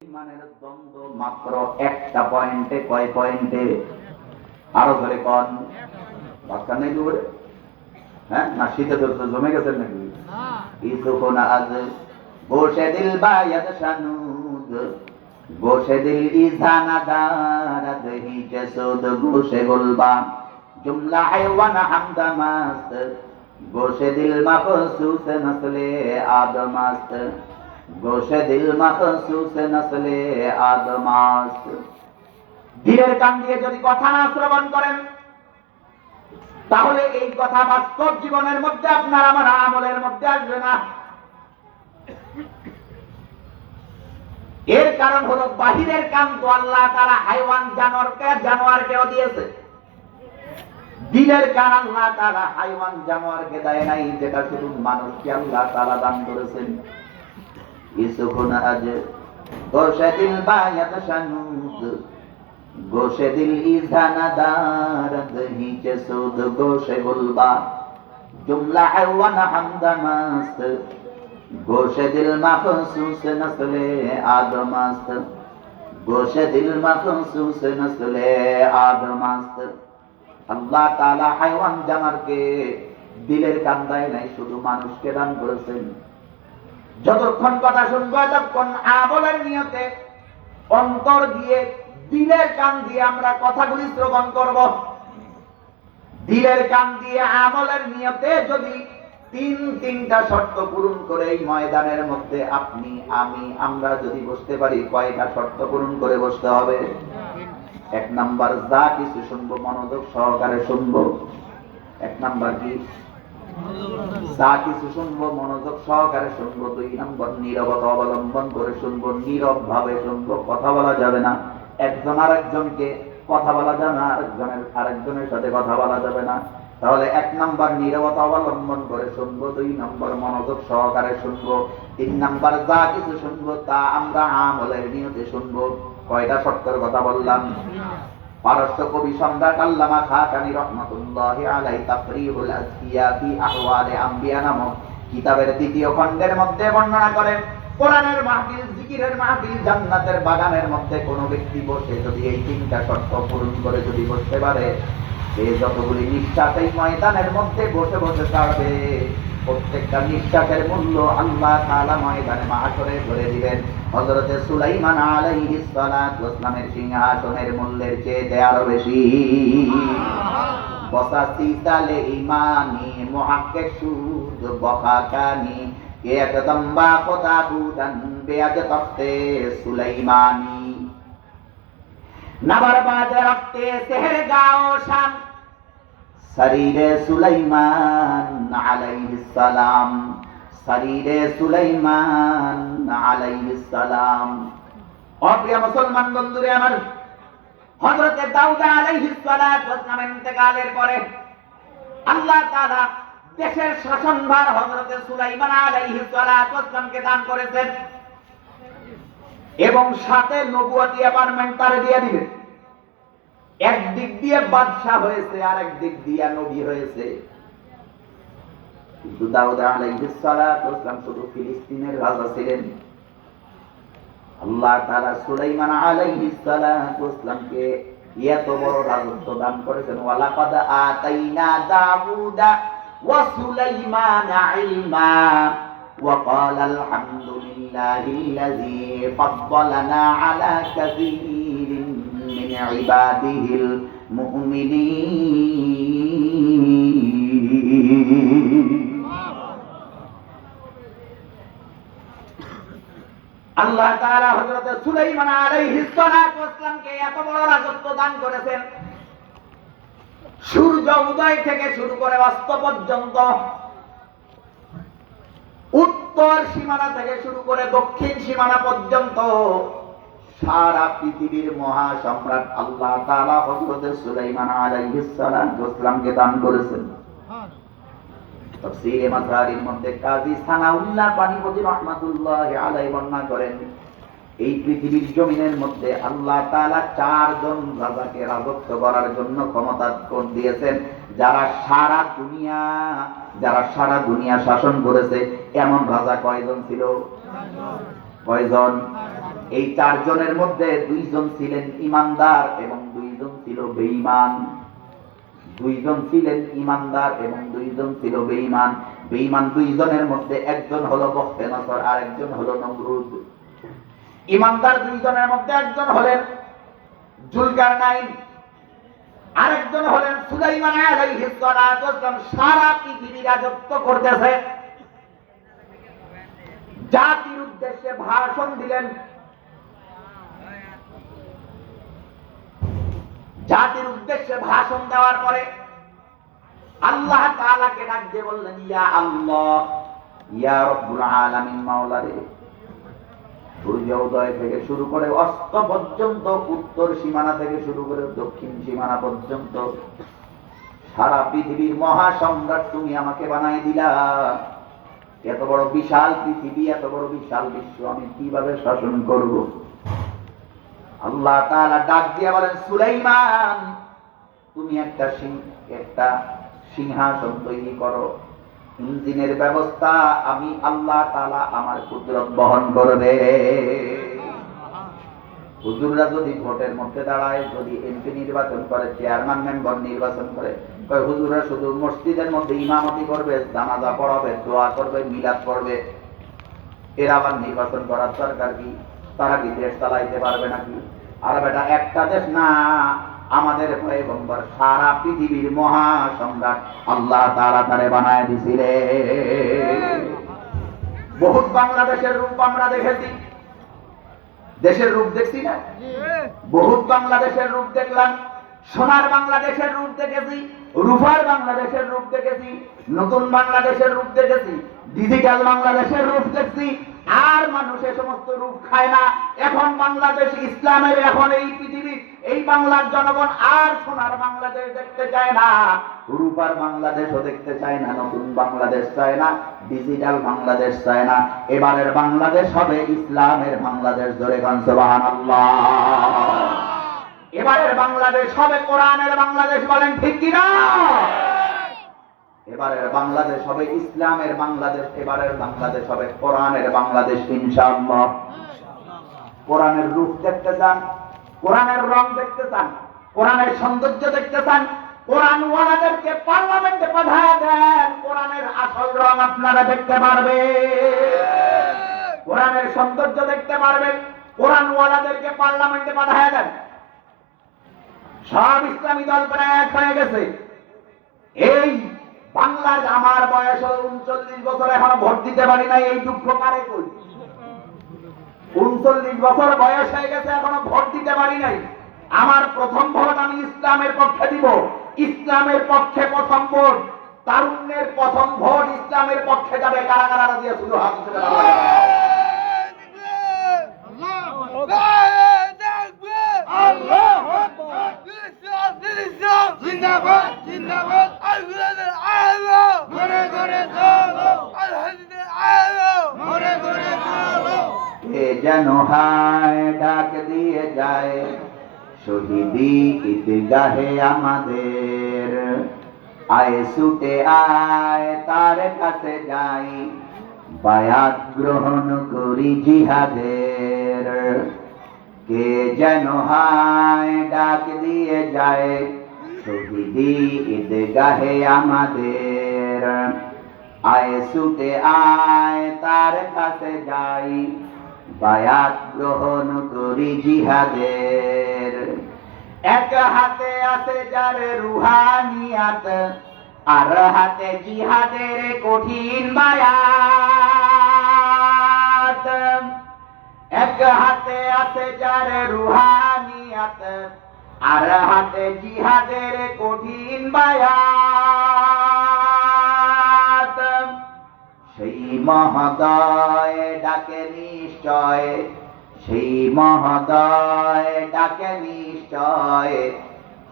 ইমানের দ্বন্দ্ব মাত্র একটা পয়েন্টে, কয় পয়েন্টে? আরো ধরে কন। বাচ্চা নেই দূরে? হ্যাঁ, না শীতে তো জমে গেছেন নাকি? ইসুকুন আজ গোশে দিল বায়াত শানুদ, গোশে দিল ইজানা দারাদ হিজে সুদ, গোশে গুলবা জুমলা হাইওয়ান হামদা মাস্ত, গোশে দিল মখসুস নসলে আদমাস্ত, গোশে দিল মখসুস নসলে আদমাস্ত। দিলের কান দিয়ে যদি কথা না শ্রবণ করেন, তাহলে এই কথা বাস্তব জীবনের মধ্যে আপনার আমার আমলের মধ্যে আসবে না। এর কারণ হলো বাহিরের কান তো আল্লাহ তাআলা হাইওয়ান জানোয়ারকেও দিয়েছে। দিলের কান আল্লাহ তাআলা হাইওয়ান জানোয়ারকে দেয় নাই, যেটা শুধু মানুষকে আল্লাহ তাআলা দান করেছেন। ইসুকুন আজ গোশে দিল বায়াত শানুদ, গোশে দিল ইজানা দারাদ হিজে সুদ, গোশে গুলবা জুমলা হাইওয়ান হামদা মাস্ত, গোশে দিল মখসুস নসলে আদমাস্ত, গোশে দিল মখসুস নসলে আদমাস্ত। আল্লাহ তাআলা হাইওয়ান জানোয়ারকে দিলের কান দেয় নাই, শুধু মানুষকে দান করেছেন। যতক্ষণ কথা শুনবো, ততক্ষণ আমলের নিয়তে অন্তর দিয়ে দিলের কান দিয়ে আমরা কথাগুলি শ্রবণ করব। দিলের কান দিয়ে আমলের নিয়তে যদি তিনটা শর্ত পূরণ করে এই ময়দানের মধ্যে আপনি আমি আমরা যদি বসতে পারি, কয়টা শর্ত পূরণ করে বসতে হবে? এক নাম্বার, যা কিছু শুনবো মনোযোগ সহকারে শুনবো। এক নাম্বার কি? যা কিছু শুনবো মনোযোগ সহকারে শুনবো। দুই নম্বর, নীরবতা অবলম্বন করে শুনবো, নীরব ভাবে শুনবো, কথা বলা যাবে না। একজন আরেকজনকে কথা বলা যাবে না, আরেকজনের সাথে কথা বলা যাবে না। তাহলে এক নম্বর নীরবতা অবলম্বন করে শুনবো, দুই নম্বর মনোযোগ সহকারে শুনবো, তিন নম্বর যা কিছু শুনবো তা আমরা আমলের নিয়তে শুনবো। কয়টা শর্তের কথা বললাম? পারস্য কবি সম্রাট আল্লামা খাকানি রহমাতুল্লাহি আলাইহি তাফরিহুল আজকিয়া ফি আহওয়ালি আম্বিয়া নামক কিতাবের দ্বিতীয় খণ্ডের মধ্যে বর্ণনা করেন, কোরআনের মাহফিল, জিকিরের মাহফিল, জান্নাতের বাগানের মধ্যে কোনো ব্যক্তি বসে যদি এই তিনটা শর্ত পূরণ করে যদি বসতে পারে, সে যতগুলি নিঃশ্বাস এই ময়দানের মধ্যে বসে বসে ছাড়বে, প্রত্যেকটা নিঃশ্বাসের মূল্য আল্লাহ তাআলা ময়দানে মাহশরে ধরে দিবেন হযরতে সুলাইমান আলাইহিস সালাতু ওয়াস সালামের সিংহাসনের মূল্যের চেয়ে আরো বেশি। বসাতি সালে ইমানি মুহাক্কিক সুদ বখাকানি কে একদম বা খোদা বুদান বেয়াজ তখতে সুলাইমানি নবর বাজ রখতে সেহর গাও শান শরীরে সুলাইমান আলাইহিস সালাম, শরীরে সুলাইমান আলাইহিস সালাম। প্রিয় মুসলমান বন্ধুরা আমার, হযরতে দাউদ আলাইহিস সালাতু ওয়াস সালামের ইন্তেকালের পরে আল্লাহ তাআলা দেশের শাসনভার হযরতে সুলাইমান আলাইহিস সালাতু ওয়াস সালামকে দান করেছেন এবং সাথে নবুয়তি অ্যাপয়েন্টমেন্ট তারে দিয়ে দিবেন। একদিক দিয়ে বাদশাহ হয়েছে, আর একদিক দিয়ে নবী হয়েছে। কিন্তু দাউদ আলাইহিস সালাতু ওয়াস সালাম শুধু ফিলিস্তিনের রাজা ছিলেন। আল্লাহ তাআলা সুলাইমান আলাইহিস সালাতু ওয়াস সালামকে এত বড় রাজত্ব দান করেছেন। ওয়ালাকাদ আতাইনা দাউদা ওয়া সুলাইমানা ইলমা ওয়া ক্বালা আলহামদুলিল্লাহিল্লাযী ফাদ্দালানা আলা কাসীরিন মিন ইবাদিহিল মুমিনিন। আল্লাহ তাআলা হযরত সুলাইমান আলাইহিস সালাতু ওয়াস সালামকে এত বড় রাজত্ব দান করেছেন, সূর্য উদয় থেকে শুরু করে অস্ত পর্যন্ত, উত্তর সীমানা থেকে শুরু করে দক্ষিণ সীমানা পর্যন্ত সারা পৃথিবীর মহা সম্রাট আল্লাহ তাআলা হযরত সুলাইমান আলাইহিস সালাতু ওয়াস সালামকে দান করেছেন। তাফসীরে মাসআরির মধ্যে কাজী সানাউল্লাহ পানিপতি রাহমাতুল্লাহি আলাইহি বর্ণনা করেন, এই পৃথিবীর জমিনের মধ্যে আল্লাহ তাআলা 4 জন রাজাকে রাজত্ব করার জন্য ক্ষমতা দিয়েছেন, যারা সারা দুনিয়া শাসন করেছে। এমন রাজা কয়জন ছিল? কয়জন? এই 4 জনের মধ্যে 2 জন ছিলেন ইমানদার এবং 2 জন ছিল বেঈমান। 2 জন ছিলেন ইমানদার এবং 2 জন ছিল বেঈমান। বেঈমান 2 জনের মধ্যে একজন হলো বখতে নসর আর একজন হলো নমরুদ। ইমানদার 2 জনের মধ্যে একজন হলেন জুলকারনাইন, আরেকজন হলেন সুলাইমান আলাইহিস সালাতু ওয়াসসালাম। সারা পৃথিবী রাজত্ব করতেছে, জাতির উদ্দেশ্যে ভাষণ দিলেন। জাতির উদ্দেশ্যে ভাষণ দেওয়ার পরে আল্লাহ তাআলাকে ডাক দিয়ে বললেন, ইয়া আল্লাহ, ইয়া রব্বুল আলামিন, মাওলা রে, সূর্যোদয় থেকে শুরু করে অস্ত পর্যন্ত, উত্তর সীমানা থেকে শুরু করে দক্ষিণ সীমানা পর্যন্ত সারা পৃথিবীর মহাসম্রাট তুমি আমাকে বানাই দিলা। এত বড় বিশাল পৃথিবী, এত বড় বিশাল বিশ্ব আমি কিভাবে শাসন করব? আল্লাহ তাআলা ডাক দিয়ে বলেন, সুলাইমান, তুমি একটা সিংহাসন তৈরি করো, ইঞ্জিনের ব্যবস্থা আমি আল্লাহ তাআলা আমার কুদরত বহন করবে। হুজুররা যদি ভোটের মধ্যে দাঁড়ায়, যদি এমপি নির্বাচন করে, চেয়ারম্যান মেম্বার নির্বাচন করে, হুজুররা শুধু মসজিদের মধ্যে ইমামতি করবে, জানাজা পড়াবে, দোয়া করবে, মিলাদ পড়বে, এরা আবার নির্বাচন করার দরকার কি? তারা কি দেশ চালাইতে পারবে নাকি? আর বেটা, একটা দেশ না, আমাদের পয়গম্বর সারা পৃথিবীর মহা সম্রাট আল্লাহ তাআলা তারে বানায় দিছিলেন। বহুত বাংলাদেশের রূপ আমরা দেখেছি, দেশের রূপ দেখছি না? বহুত বাংলাদেশের রূপ দেখলাম, সোনার বাংলাদেশের রূপ দেখেছি, রূপার বাংলাদেশের রূপ দেখেছি, নতুন বাংলাদেশের রূপ দেখেছি, ডিজিটাল বাংলাদেশের রূপ দেখছি। আর মানুষ এ সমস্ত রূপ খায় না। এখন বাংলাদেশ ইসলামের, এখন এই পৃথিবীর, এই বাংলার জনগণ আর সোনার বাংলাদেশ দেখতে চায় না, রূপার বাংলাদেশও দেখতে চায় না, নতুন বাংলাদেশ চায় না, ডিজিটাল বাংলাদেশ চায় না। এবারের বাংলাদেশ হবে ইসলামের বাংলাদেশ। জোরে গান সুবহানাল্লাহ। এবারের বাংলাদেশ হবে কোরআনের বাংলাদেশ। বলেন ঠিক কিনা? এবারের বাংলাদেশ হবে ইসলামের বাংলাদেশ। এবারের বাংলাদেশ হবে কোরআনের বাংলাদেশ ইনশাআল্লাহ। কোরআনের রূপ দেখতে চান, কোরআনের রং দেখতে চান, কোরআনের সৌন্দর্য দেখতে চান, কোরআন ওয়ালাদেরকে পার্লামেন্টে পাঠায় দেন, কোরআনের আসল রং আপনারা দেখতে পারবেন, কোরআনের সৌন্দর্য দেখতে পারবেন। কোরআন ওয়ালাদেরকে পার্লামেন্টে পাঠায় দেন। সব ইসলামী দল প্রায় এক হয়ে গেছে। এই বাংলার আমার বয়স 39 বছর, এখনো ভোট দিতে পারি নাই, এই দুঃখ কারে কই? 39 বছর বয়স হয়ে গেছে, এখনো ভোট দিতে পারি নাই। আমার প্রথম ভোট আমি ইসলামের পক্ষে দিব। ইসলামের পক্ষে প্রথম ভোট, তারুণ্যের প্রথম ভোট ইসলামের পক্ষে যাবে। কারা কারা রাজি আছে? শুধু হাত তুলে বলেন। জিন্দাবাদ জিন্দাবাদ, আল্লাহর আলো ঘরে ঘরে চলো, আল্লাহর আলো ঘরে ঘরে চলো। এ যেন হায় ডাক দিয়ে যায় শহীদি ঈদগাহে আমাদের, আয় ছুটে আয় তার কাছে যাই, বায়াত গ্রহণ করি জিহাদের। কে যেন হায় ডাক দিয়ে যায় শহীদি ঈদগাহে আমাদের, আয় ছুটে আয় তার কাছে যাই, বায়াত গ্রহণ করি জিহাদের। এক হাতে আছে যার রুহানিয়াত, আর হাতে জিহাদের কঠিন বায়াত। এক হাতে আছে যার রুহানিয়াত, আর হাতে জিহাদের কঠিন বায়াত। সেই মহোদয় ডাকে নিশ্চয়, সেই মহোদয় ডাকে নিশ্চয়,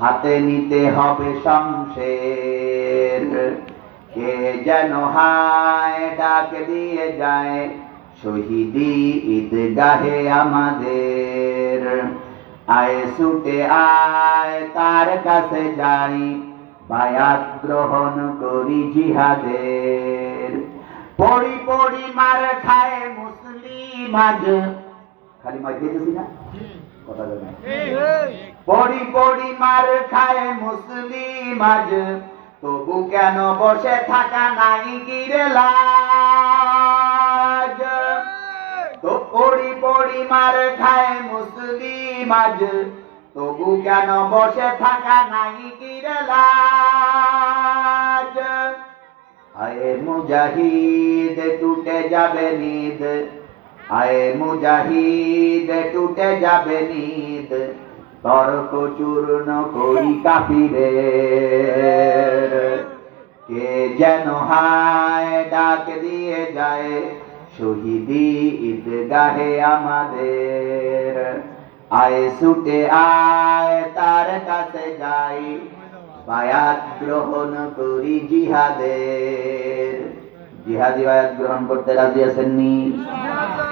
হাতে নিতে হবে শমশের। কে যেন হায় ডাক দিয়ে যায় শহীদি ঈদগাহে আমাদের, আয় ছুটে আয় তার কাছে যাই, বায়াত গ্রহণ করি জিহাদের। পড়ি পড়ি মার খায় মুসলিম আজ, খালি মার খেয়েছি না কথা বলেন পড়ি পড়ি মার খায় মুসলিম আজ তবু কেন বসে থাকা নাই গিরে লাজ তো পড়ি পড়ি মার খায় মুসলিম আজ তবু কেন বসে থাকা নাই গিরে লাজ আয়ে মুজাহিদ টুটে যাবে নিদ আয়ে মুজাহিদ টুটে যাবে নিদ তর্ক চূর্ণ করি কাফিরের কে যেন হায় ডাক দিয়ে যায় শহীদি ঈদগাহে আমাদের আয় ছুটে আয় তার কাছে যাই বায়াত গ্রহণ করি জিহাদের জিহাদি বায়াত গ্রহণ করতে রাজি আছেননি